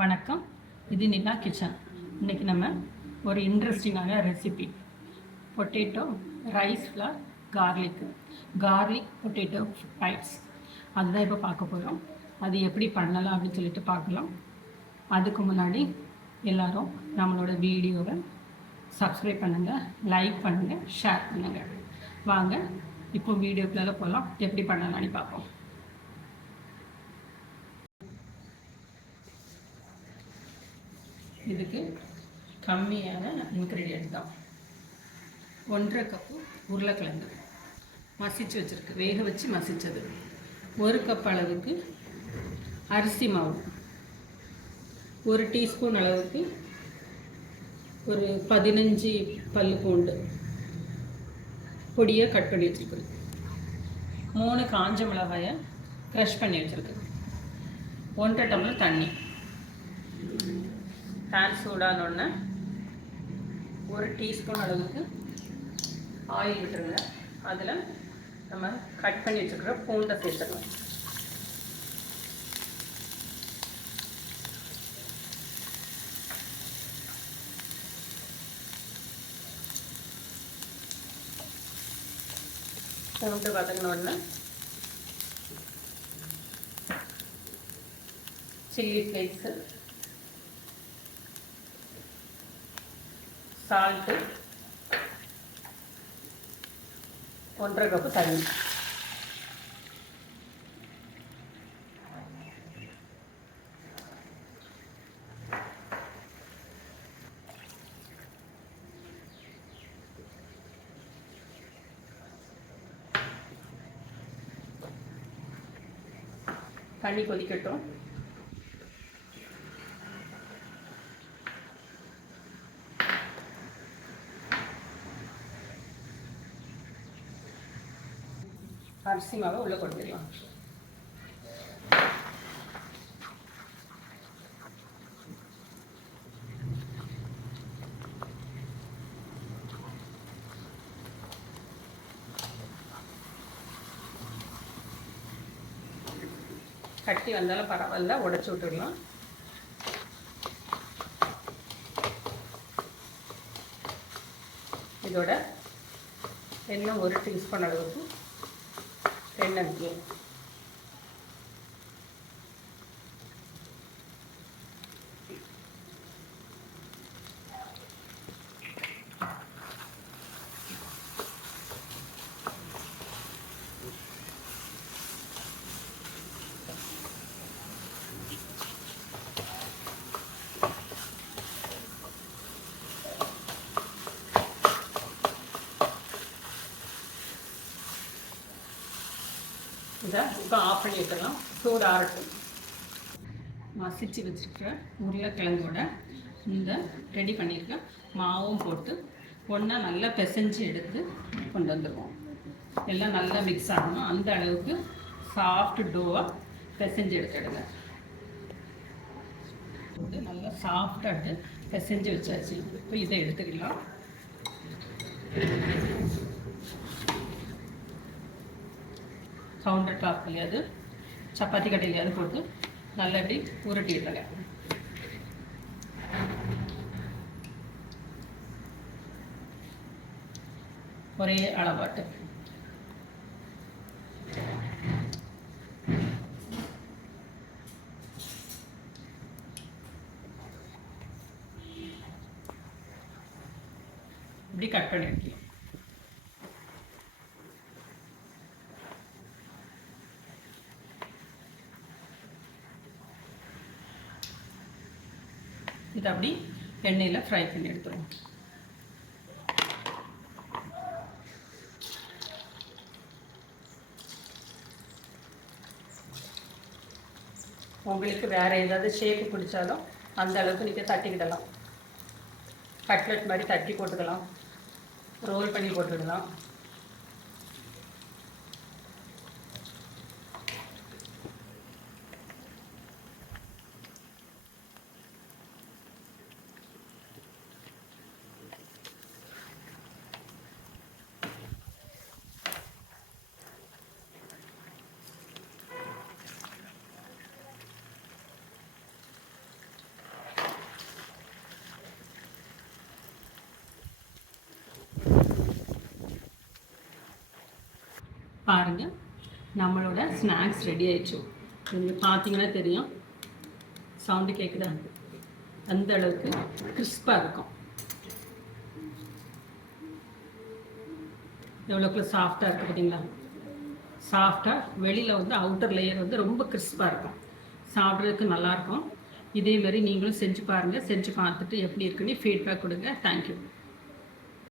வணக்கம், இது நிலா கிச்சன். இன்றைக்கி நம்ம ஒரு இன்ட்ரெஸ்டிங்கான recipe potato rice flour garlic potato fries அதுதான் இப்போ பார்க்க போகிறோம். அது எப்படி பண்ணலாம் அப்படின்னு சொல்லிட்டு பார்க்கலாம். அதுக்கு முன்னாடி எல்லோரும் நம்மளோட வீடியோவை சப்ஸ்கிரைப் பண்ணுங்கள், லைக் பண்ணுங்கள், ஷேர் பண்ணுங்கள். வாங்க இப்போ வீடியோக்குள்ளே போகலாம். எப்படி பண்ணலாம்னு பார்ப்போம். இதுக்கு கம்மியான இன்க்ரீடியன்ட் தான். 1.5 கப்பு உருளைக்கிழங்கு மசிச்சு வச்சுருக்கு, வேக வச்சு மசித்தது. 1 கப் அளவுக்கு அரிசி மாவு, 1 டீஸ்பூன் அளவுக்கு ஒரு 15 பல்லு பூண்டு பொடியை கட் பண்ணி வச்சுருக்கு, 3 காஞ்ச மிளகாயை க்ரஷ் பண்ணி வச்சுருக்கு, 1.5 டம்ளர் தண்ணி. பேன் சூடானோடனே 1 டீஸ்பூன் அளவுக்கு ஆயில் விட்டுருங்க. அதில் நம்ம கட் பண்ணி வச்சுக்கிற பூண்டை சேர்த்துக்கலாம். பூண்டு வதங்கினோடனே சில்லி ஃப்ளேக்ஸு, சால்ட்டு, 1.5 கப்பு தண்ணி. தண்ணி கொதிக்கட்டும். அரிசி மாவை உள்ளே கொட்டிடலாம். கட்டி வந்தாலும் பரவாயில்ல, உடச்சி விட்டுடலாம். இதோட எண்ணெய் 1 டீஸ்பூன் அளவுக்கு எண்ணெய். இதை இப்போ ஆஃப் பண்ணி வைக்கலாம், சூடு ஆறட்டும். மசிச்சு வச்சுருக்க உருளைக்கிழங்கோட இந்த ரெடி பண்ணியிருக்க மாவும் போட்டு ஒன்றா நல்லா பிசைஞ்சு எடுத்து கொண்டு வந்துடுவோம். எல்லாம் நல்லா மிக்ஸ் ஆகணும், அந்த அளவுக்கு சாஃப்ட் டோவாக பிசைஞ்சு எடுத்துடுங்க. நல்லா சாஃப்டாக பிசைஞ்சு வச்சாச்சு. இப்போ இதை எடுத்துக்கலாம். கவுண்டர் டாப்லையாவது சப்பாத்தி கட்டையிலையாவது போட்டு நல்லா இப்படி உருட்டிடுறேங்க. ஒரே அளவாட்டு இப்படி கட் பண்ணி வைக்கலாம். இதை அப்படி எண்ணெயில் ஃப்ரை பண்ணி எடுத்துருவோம். உங்களுக்கு வேறு ஏதாவது ஷேப்பு பிடிச்சாலும் அந்த அளவுக்கு நீங்கள் தட்டிக்கிடலாம். கட்லெட் மாதிரி தட்டி போட்டுக்கலாம், ரோல் பண்ணி போட்டுக்கலாம். பாருங்கள், நம்மளோட ஸ்நாக்ஸ் ரெடி ஆயிடுச்சு. நீங்கள் பார்த்தீங்கன்னா தெரியும், சவுண்டு கேட்குதா? அந்த அளவுக்கு கிறிஸ்பாக இருக்கும். எவ்வளோக்குள்ள சாஃப்டாக இருக்குது பார்த்தீங்களா? சாஃப்டாக, வெளியில் வந்து அவுட்டர் லேயர் வந்து ரொம்ப கிறிஸ்பாக இருக்கும். சாப்பிட்றதுக்கு நல்லாயிருக்கும். இதேமாரி நீங்களும் செஞ்சு பாருங்கள். செஞ்சு பார்த்துட்டு எப்படி இருக்குன்னு ஃபீட்பேக் கொடுங்க. தேங்க்யூ.